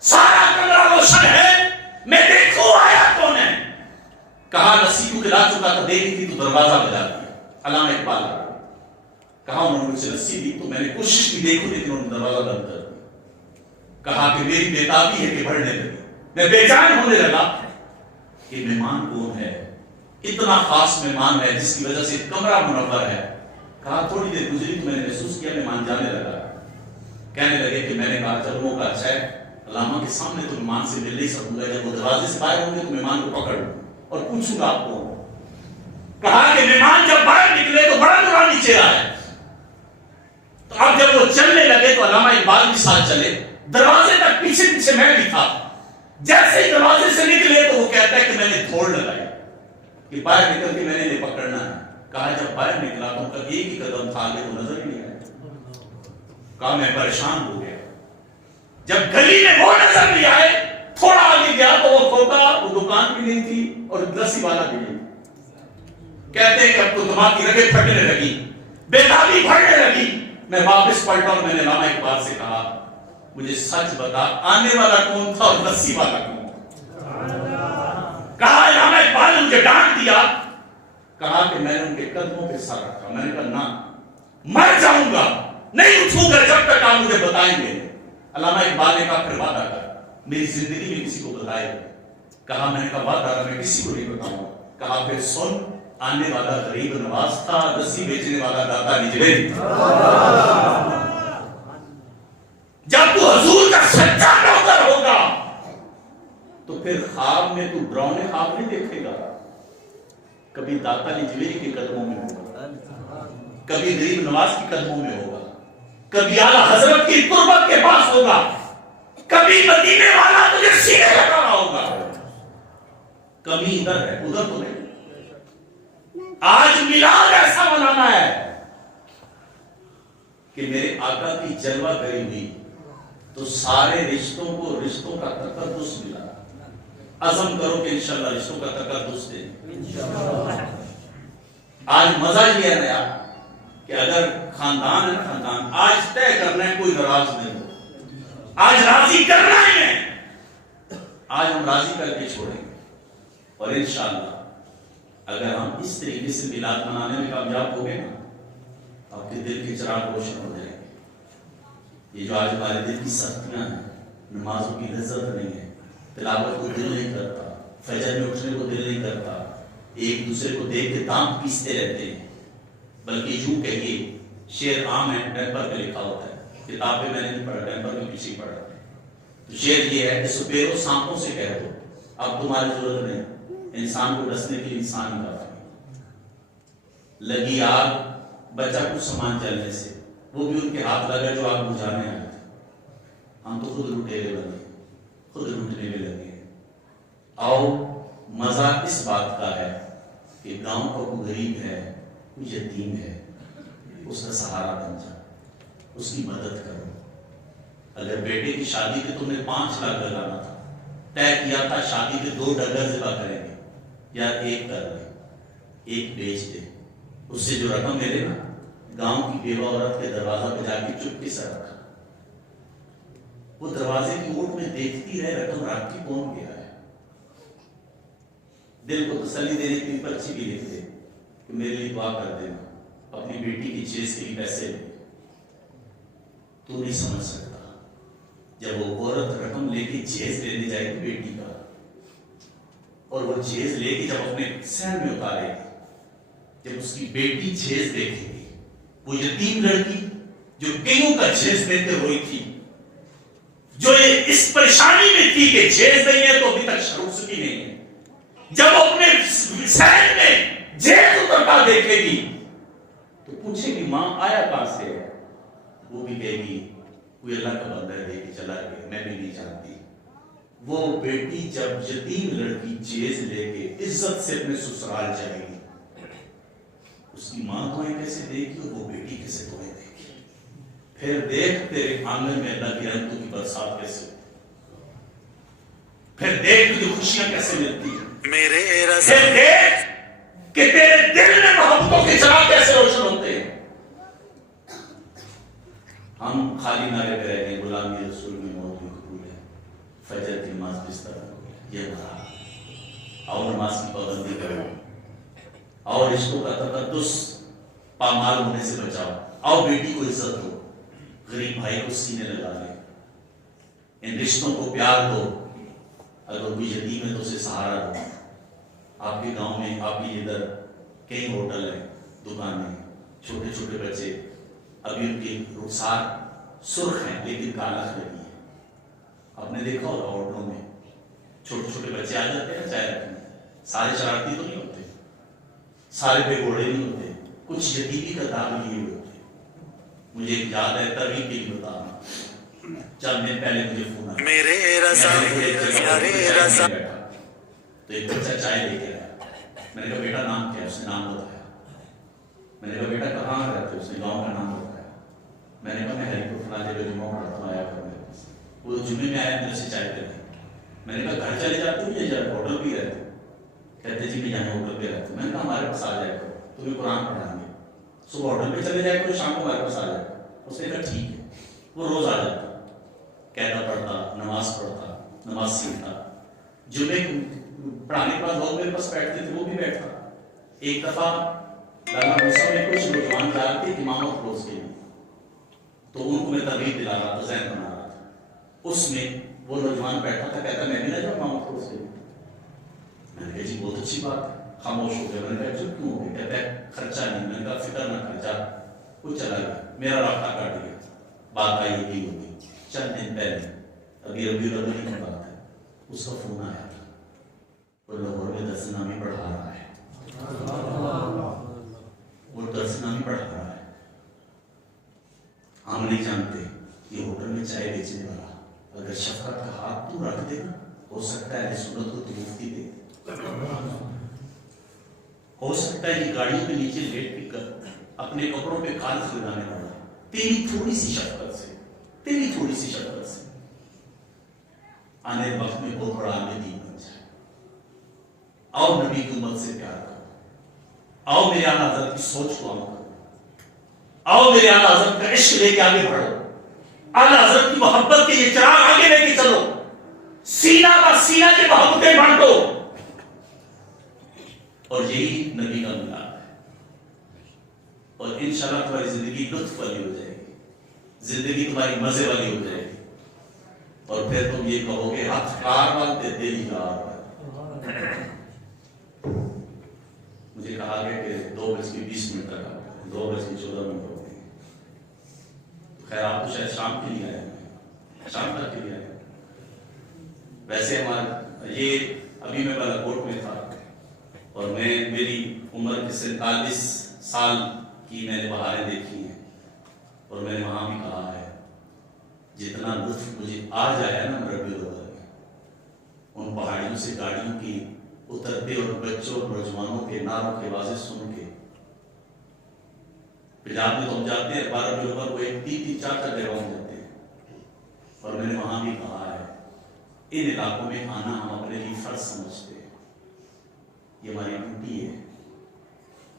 سارا کمرہ روشن ہے, میں دیکھوں آیا کون ہے. کہا لسی کو کھلا چکا تھا, دیکھی تھی تو دروازہ بجا دیا. علامہ اقبال آ گیا. کہا انہوں نے مجھ سے لسی دی تو میں نے کوشش کی دیکھو, لیکن انہوں نے دروازہ بند کر دیا. کہا کہ میری بےتابی ہے کہ بڑھنے لگی, میں بے چین ہونے لگا کہ مہمان کون ہے, اتنا خاص مہمان ہے جس کی وجہ سے کمرہ منور ہے. کہا تھوڑی دیر گزری تو میں نے محسوس کیا مہمان جانے لگا. کہنے لگے کہ میں نے کہا چلو کا اچھا ہے, علامہ کے سامنے تو مہمان سے مل نہیں سکوں گا, جب وہ دروازے سے باہر ہوں گے تو مہمان کو پکڑ لوں اور پوچھوں گا آپ کو. کہا کہ مہمان جب باہر نکلے تو بڑا نورانی چہرہ ہے. تو اب جب وہ چلنے لگے تو علامہ اقبال بھی ساتھ چلے, دروازے تک پیچھے پیچھے میں بھی تھا. جیسے ہی دروازے سے نکلے تو وہ کہتا ہے کہ میں نے دھوڑ لگائی کہ باہر نکل کے میں نے انہیں پکڑنا ہے. کہا جب باہر نکلا تو ان کا ایک ہی قدم تھا, آگے تو نظر ہی نہیں آیا. کہا میں پریشان ہو گیا. جب گلی میں وہ نظر نہیں آئے, تھوڑا آگے گیا تو وہ کھوکا, وہ دکان بھی نہیں تھی اور لسی والا بھی نہیں. کہتے ہیں کہ اب تو دماغ کی رگیں پھٹنے لگی, بےتابی بڑھنے لگی. میں واپس پلٹا اور میں نے علامہ اقبال سے کہا مجھے سچ بتا آنے والا کون تھا اور لسی والا کون تھا. کہا علامہ اقبال نے مجھے ڈانٹ دیا. کہا کہ میں نے ان کے قدموں پہ سر رکھا. میں نے کہا نہ, مر جاؤں گا, نہیں اٹھوں گا جب تک آپ مجھے بتائیں گے. علامہ اقبال نے کہا پھر وعدہ کر میری زندگی میں کسی کو بتائے. کہا میں نے کہا وعدہ میں کسی کو نہیں بتاؤں. کہا پھر سن, آنے والا غریب نواز تھا, لسی بیچنے والا دادا نجوے تھا. جب تو حضور کا سچا نوکر ہوگا تو پھر خواب میں تو ڈراؤنے خواب نہیں دیکھے گا. کبھی داتا نجویری کے قدموں میں ہوگا, کبھی غریب نواز کے قدموں میں ہوگا, کبھی اعلیٰ حضرت کی تربت کے پاس ہوگا, کبھی مدینے والا تجھے سینے لگا رہا ہوگا. کبھی ادھر ہے ادھر تو نہیں. آج میلاد ایسا منانا ہے کہ میرے آقا کی جلوہ گری ہوئی تو سارے رشتوں کو رشتوں کا تقدس ملا. عزم کرو کہ انشاءاللہ رشتوں کا تقدس دے. آج مزہ یہ ہے نیا کہ اگر خاندان ہے خاندان آج طے کرنا ہے کوئی ناراض نہیں ہو, آج راضی کرنا ہے, آج ہم راضی کر کے چھوڑیں گے. اور انشاءاللہ اگر ہم اس طریقے سے میلاد منانے میں کامیاب ہو گئے نا, آپ کے دل کے چراغ روشن ہو جائیں گے. یہ جو آج ہمارے دل کی سختیاں ہیں, نمازوں کی لذت نہیں ہے, تلاوت کو دل نہیں کرتا, فجر میں اٹھنے کو دل نہیں کرتا، ایک دوسرے کو دیکھ کے دانت پیستے رہتے ہیں، بلکہ یوں کہیے شعر عام ہے، ٹیمپر پہ لکھا ہوتا ہے، کتاب پہ میں نے نہیں پڑھا، ٹیمپر میں کسی پڑھا۔ تو شعر یہ ہے کہ سپیرو سانپوں سے کہہ دو اب تمہاری ضرورت نہیں، انسان کو ڈسنے کے لیے انسان ہی کافی۔ لگی آگ بچہ کچھ سامان چلنے سے، وہ بھی ان کے ہاتھ لگا جو آگ بجھانے آئے تھے، ہم تو خود لٹیرے بنے، خود لوٹنے میں لگے۔ آؤ مزہ اس بات کا ہے کہ گاؤں کا کوئی غریب ہے، کوئی یتیم ہے، اس کا سہارا بن جا، اس کی مدد کرو۔ اگر بیٹے کی شادی کے تم نے 5 لاکھ لگانا تھا، طے کیا تھا شادی کے 2 ڈگر ذبح کریں گے، یا 1 کر لیں، 1 بیچ دے، اس سے جو رقم ملے نا، گاؤں کی بیوہ عورت کے دروازہ پہ جا کے چپکے سے رکھا، وہ دروازے کی اوٹ میں دیکھتی ہے رقم رکھ کے کون گیا ہے، دل کو تسلی دینے کی پرچی بھی لکھ دے کہ میرے لیے دعا کر دینا، اپنی بیٹی کی چیز کے لیے پیسے لے۔ تو نہیں سمجھ سکتا جب وہ عورت رقم لے کے جیز لینے جائے گی بیٹی کا، اور وہ جیز لے کے جب اپنے سہن میں اتارے گی، جب اس کی بیٹی جیز دیکھے گی، وہ یتیم لڑکی جو کئیوں کا جیز دیتے ہوئی تھی، جو اس پریشانی میں تھی کہ جیز نہیں ہے تو ابھی تک شروع سکی نہیں ہے، جب اپنے سہن میں جیز اترتا دیکھے گی تو پوچھے گی ماں آیا کہاں سے ہے؟ وہ بھی کہے گی کوئی اللہ کا بندہ دے کے چلا گیا، میں بھی نہیں جانتی۔ وہ بیٹی جب یتیم لڑکی جیز لے کے عزت سے اپنے سسرال جائے گی، اس کی ماں دعائیں کیسے دے گی اور وہ بیٹی کیسے دعائیں دے گی؟ پھر دیکھ تیرے آنگن میں اللہ کی رحمتوں کی برسات کیسے ہوتی، پھر دیکھ تجھے خوشیاں کیسے ملتی ہیں، پھر دیکھ کہ تیرے دل میں محبتوں کے چراغ کیسے روشن ہوتے ہیں۔ ہم خالی نعرے پہ رہ گئے غلامی رسول میں موت میں قبول ہے، فجر کی نماز بستر یہ بڑا، اور نماز کی پابندی کرو، اور رشتوں کا تقدس پامال ہونے سے بچاؤ، آؤ بیٹی کو عزت دو، غریب بھائی کو سینے لگا لے، ان رشتوں کو پیار دو، اگر کوئی یتیم ہے تو اسے سہارا دو۔ آپ کے گاؤں میں آپ کی ادھر کئی ہوٹل ہیں، دکانیں، چھوٹے چھوٹے بچے، ابھی ان کی رخسار سرخ ہیں لیکن کالا لگی ہے، آپ نے دیکھا ہوگا ہوٹلوں میں چھوٹے چھوٹے بچے آ جاتے ہیں چائے رکھنے، سارے شرارتی تو نہیں ہوتے، سارے بے گھوڑے نہیں ہوتے، کچھ یتیمی کا داغ لیے ہوتے۔ مجھے ایک یاد ہے ترغیب کے لیے بتا رہا ہوں، چند دن پہلے مجھے فون آیا، تو ایک بچہ چائے لے کے آیا، میں نے کہا بیٹا نام کیا ہے؟ اس نے نام بتایا، میں نے کہا بیٹا کہاں رہتے؟ اس نے گاؤں کا نام بتایا، میں نے کہا میں ہری پور فلاں جگہ جمعہ پڑھتا ہوں، آیا کر میرے پاس۔ وہ جمعے میں آیا میرے سے چائے پہ، میں نے کہا گھر چلے جاتے ہو یا ہوٹل بھی رہتے؟ کہتے جی میں یہاں ہوٹل پہ رہتا ہوں۔ میں نے کہا ہمارے پاس آ جائے کرو، تمہیں قرآن پڑھائیں گے، صبح ہوٹل پہ چلے جائے کرو، شام کو ہمارے پاس آ جائے کرو۔ اس نے کہا ٹھیک ہے۔ وہ روز آ جاتا، قاعدہ پڑھتا، نماز پڑھتا، نماز سیکھتا، جمعے پڑھانے کے بعد لوگ میرے پاس بیٹھتے تھے، وہ بھی بیٹھتا۔ ایک دفعہ لالا موسیٰ میں کچھ نوجوان جا رہے تھے امامت روز کے لیے، تو ان کو میں ترغیب دلا رہا تھا، ذہن بنا رہا تھا، اس میں وہ نوجوان بیٹھا تھا، کہتا میں بھی نہ جاؤں امامت روز کے لیے۔ میں نے کہا جی بہت اچھی بات ہے، خاموش ہو گیا۔ میں نے کہا چپ کیوں ہو گئے؟ کہتا ہے خرچہ نہیں۔ میں نے کہا فکر نہ کر، جا، وہ چلا گیا، میرا رابطہ کاٹ گیا۔ بات آئی بھی ہوگی چند دن پہلے، ابھی ربیع الاول کی بات ہے، اس کا فون آیا تھا، وہ لاہور میں درس نامی پڑھا رہا ہے، وہ درس نامی پڑھا رہا ہے، ہم نہیں جانتے یہ ہوٹل میں چائے بیچنے والا اگر شفقت کا ہاتھ تو رکھ دے نا، ہو سکتا ہے سنت کو مفتی دے، ہو سکتا ہے یہ گاڑیوں کے نیچے لیٹ کر اپنے کپڑوں پہ کالخ لگانے والا تیری تھوڑی سی شفقت سے، تیری تھوڑی سی شفقت سے آنے وقت میں بہت بڑا عالم دین بن جائے۔ آؤ نبی کی امت سے پیار کرو، آؤ میرے اعلیٰ حضرت کی سوچ کو عمل کرو، آؤ میرے اعلیٰ حضرت کا عشق لے کے آگے بڑھو، اعلیٰ حضرت کی محبت کے یہ چراغ آگے لے کے چلو، سینہ با سینہ کے محبتیں بانٹو، اور یہی نبی کا ملاد ہے۔ اور انشاءاللہ تمہاری زندگی لطف والی ہو جائے گی، زندگی تمہاری مزے والی ہو جائے گی، اور پھر تم یہ کہو گے ہتھ کار والتے دل یار مجھے کہا گیا کہ 2:20 تک آ 2:14 ہو گئے. خیر آپ تو شاید شام کے لیے آئے ہیں, شام تک کے لیے آئے ہیں. ویسے ہمارا یہ ابھی میں بالاکوٹ میں تھا اور میری عمر 47 سال کی میں نے بہاریں دیکھی ہیں, اور میں نے وہاں بھی کہا ہے جتنا لطف مجھے آ جائے نا ربیع الاول میں ان پہاڑیوں سے گاڑیوں کی اترتے اور بچوں اور نوجوانوں کے نعروں کی آوازیں سن کے. پنجاب میں تو ہم جاتے ہیں 12 ربیع الاول کو 3-3 4 جگہوں میں جاتے ہیں, اور میں نے وہاں بھی کہا ہے ان علاقوں میں آنا ہم اپنے لیے فرض سمجھتے ہیں, یہ ہماری ڈیوٹی ہے.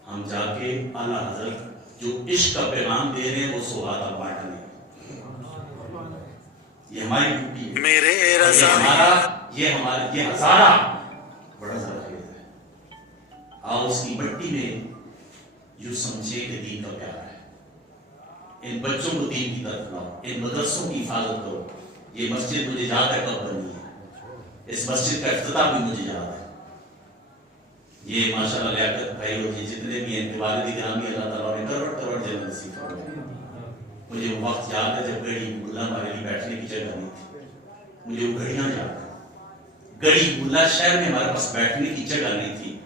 ہم جا کے اعلیٰ حضرت جو عشق کا پیغام دے رہے ہیں وہ سوغاتہ بانٹنے, یہ ہماری ڈیوٹی ہے. میرے رضا یہ ہزارہ بڑا زرخیز ہے. آؤ اس کی مٹی میں یوں سمجھے کہ دین کا پیار ہے. ان بچوں کو دین کی طرف لاؤ, ان مدرسوں کی حفاظت کرو. یہ مسجد مجھے یاد ہے کب بنی ہے, اس مسجد کا افتتاح بھی مجھے یاد ہے. یہ ماشاءاللہ لیاقت بھائی اور یہ جتنے بھی ہیں والد گرامی اللہ تعالیٰ نے کروڑ جنت نصیب فرمائے. مجھے وہ وقت یاد ہے جب گڑی ملا ہمارے لیے بیٹھنے کی جگہ نہیں تھی. مجھے وہ گھڑیاں یاد ہیں. گڑی ملا شہر میں ہمارے پاس بیٹھنے کی جگہ نہیں تھی.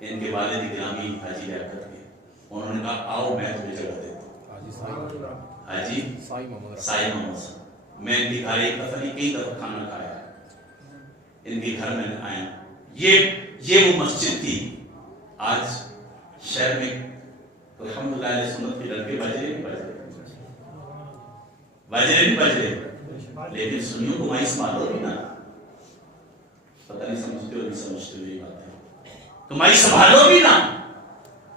ان کے والد گرامی حاجی لیاقت کے, انہوں نے کہا آؤ میں تمہیں جگہ دیتا ہوں. حاجی سائی محمد صاحب, میں ان کے گھر ایک دفعہ نہیں کئی دفعہ کھانا کھایا ہے. ان کے گھر میں آئے, یہ وہ مسجد تھی. آج شہر میں الحمدللہ علیہ سنت کے لڑکے بج رہے, لیکن سنیوں کو وہیں سنبھالو بھی نا. پتہ نہیں سمجھتے ہو نہیں سمجھتے ہو یہ بات ہے. تمہیں سنبھالو بھی نا,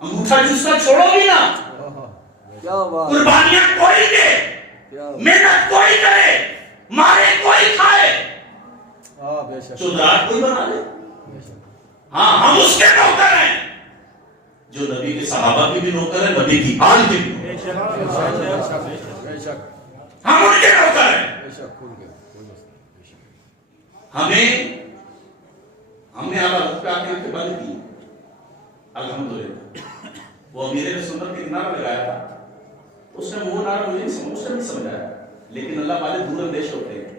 انگوٹھا جوسنا چھوڑو بھی نا. قربانیاں کوئی دے, محنت کوئی کرے, مارے کوئی کھائے, چودراہٹ کوئی بنا لے. ہاں ہم اس کے نوکر ہیں جو نبی کے صحابہ کی بھی نوکر ہیں, نبی کی آل کی بھی نوکر ہیں. ہم ان کے نوکر ہیں. ہم نے اعلیٰ حضرت پہ آ کے بند کی الحمدللہ. وہ امیر سنت کے نعرہ لگایا تھا, اس نے وہ نعرہ مجھے نہیں سمجھ آیا, لیکن اللہ والے دور اندیش ہوتے ہیں.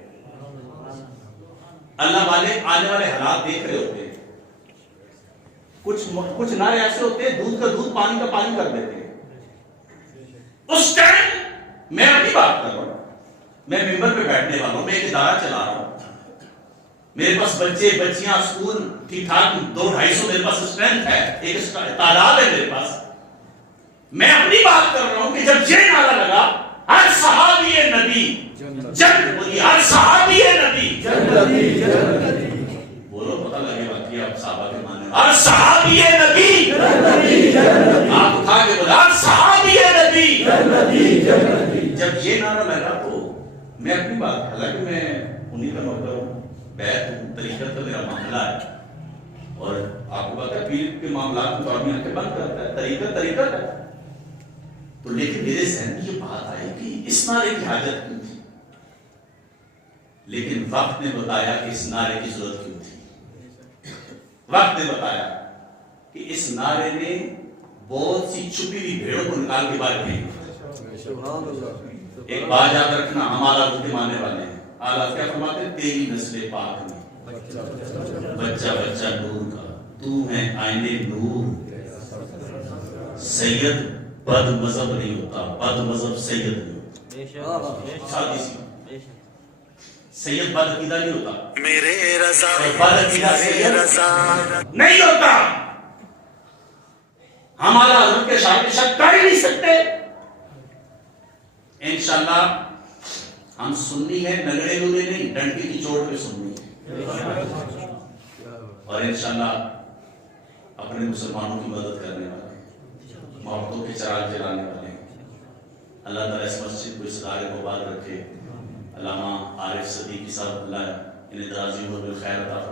اللہ والے آنے والے حالات دیکھ رہے ہوتے ہیں. کچھ نعرے ایسے ہوتے ہیں دودھ کا دودھ پانی کا پانی کر دیتے ہیں. اس ٹائم میں اپنی بات کر رہا ہوں, میں ممبر پہ بیٹھنے والا ہوں, میں ایک ادارہ چلا رہا ہوں, میرے پاس بچے بچیاں اسکول ٹھیک ٹھاک 200-250 میرے پاس اسٹرینتھ ہے, ایک تعداد ہے میرے پاس. میں اپنی بات کر رہا ہوں کہ جب یہ نعرہ لگا ہر صحابی نبی جنت, بولی ہر صحابی نبی جنت, بولو پتہ لگے باقی آپ صحابہ کے معنی. ہر صحابی نبی جنت, آپ اٹھا کے بولا ہر صحابی نبی جنت. جب یہ نعرہ لگا تو میں اپنی بات, حالانکہ میں انہی کا نوکر ہوں, بیعت طریقت کا میرا معاملہ ہے, اور آپ کو پتا ہے پیر کے معاملات میں تو آدمی آنکھیں بند کرتا ہے, طریقت ہے. تو لیکن میرے ذہن میں یہ بات آئی کہ اس نعرے کی حاجت کیوں تھی, لیکن وقت نے بتایا کہ اس نعرے کی ضرورت کیوں تھی. وقت نے بتایا کہ اس نعرے نے بہت سی چھپی ہوئی بھیڑوں کو نکال کے باہر بھیج. ایک بات یاد رکھنا, ہم اعلیٰ حضرت کے ماننے والے ہیں. اعلیٰ کیا فرماتے ہیں, تیری نسل پاک میں بچہ بچہ نور کا, تو ہے آئینے نور. سید بد مذہب نہیں ہوتا, بد مذہب سید نہیں ہوتا. سید بد عقیدہ نہیں ہوتا, میرے رضا بد عقیدہ سید نہیں ہوتا. ہم اعلیٰ حضرت کے شان میں شک کر ہی نہیں سکتے. انشاءاللہ ہم سنی ہے, نگڑے لولے نہیں, ڈنڈی کی چوٹ پہ سننی ہے. اور انشاءاللہ اپنے مسلمانوں کی مدد کرنے والے, محبتوں کے چراغ جلانے والے ہیں. اللہ تعالیٰ اس مسجد کو, اس ادارے کو آباد رکھے. علامہ عارف صدیقی صاحب اللہ انہیں درازی عمر بالخیر عطا فرمائے.